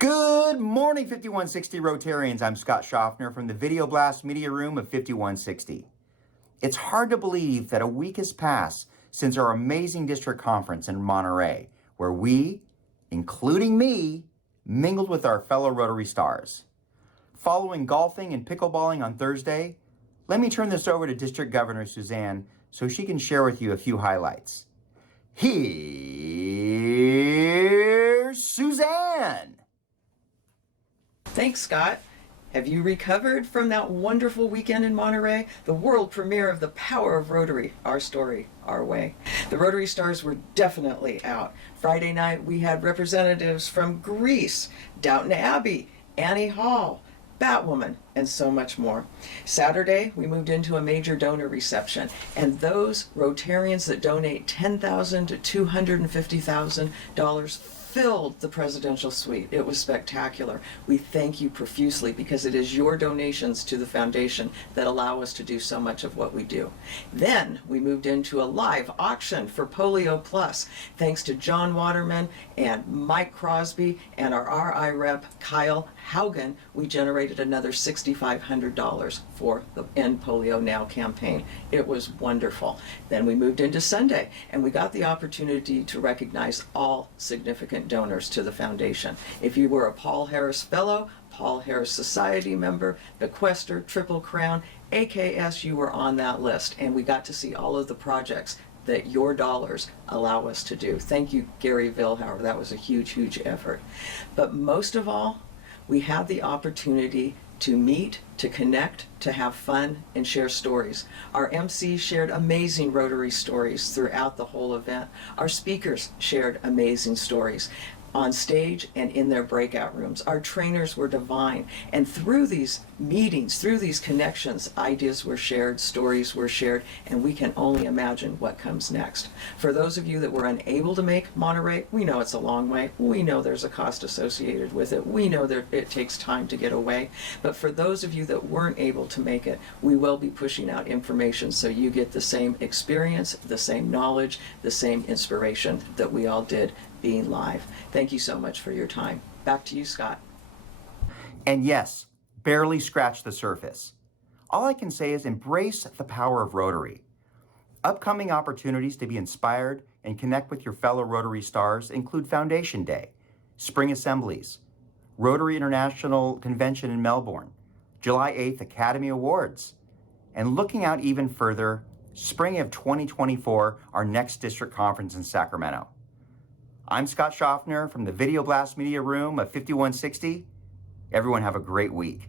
Good morning, 5160 Rotarians. I'm Scott Schaffner from the Video Blast Media Room of 5160. It's hard to believe that a week has passed since our amazing district conference in Monterey, where we, including me, mingled with our fellow Rotary stars. Following golfing and pickleballing on Thursday, let me turn this over to District Governor Suzanne so she can share with you a few highlights. Here's Suzanne. Thanks, Scott. Have you recovered from that wonderful weekend in Monterey? The world premiere of The Power of Rotary, our story, our way. The Rotary Stars were definitely out. Friday night we had representatives from Greece, Downton Abbey, Annie Hall, Batwoman, and so much more. Saturday, we moved into a major donor reception, and those Rotarians that donate $10,000 to $250,000 filled the presidential suite. It was spectacular. We thank you profusely because it is your donations to the foundation that allow us to do so much of what we do. Then we moved into a live auction for Polio Plus. Thanks to John Waterman and Mike Crosby and our RI rep Kyle Haugen, we generated another $6,500 for the End Polio Now campaign. It was wonderful. Then we moved into Sunday and we got the opportunity to recognize all significant donors to the foundation. If you were a Paul Harris Fellow, Paul Harris Society member, bequester, Triple Crown, AKS, you were on that list, and we got to see all of the projects that your dollars allow us to do. Thank you, Gary Vilhauer. That was a huge, huge effort. But most of all, we had the opportunity to meet, to connect, to have fun, and share stories. Our MCs shared amazing Rotary stories throughout the whole event. Our speakers shared amazing stories on stage and in their breakout rooms. Our trainers were divine, and through these meetings, through these connections, ideas were shared, stories were shared, and we can only imagine what comes next. For those of you that were unable to make Monterey, we know it's a long way. We know there's a cost associated with it. We know that it takes time to get away. But for those of you that weren't able to make it, we will be pushing out information so you get the same experience, the same knowledge, the same inspiration that we all did being live. Thank you so much for your time. Back to you, Scott. And yes, barely scratched the surface. All I can say is embrace the power of Rotary. Upcoming opportunities to be inspired and connect with your fellow Rotary stars include Foundation Day, Spring Assemblies, Rotary International Convention in Melbourne, July 8th Academy Awards, and looking out even further, spring of 2024, our next district conference in Sacramento. I'm Scott Schaffner from the Video Blast Media Room of 5160. Everyone have a great week.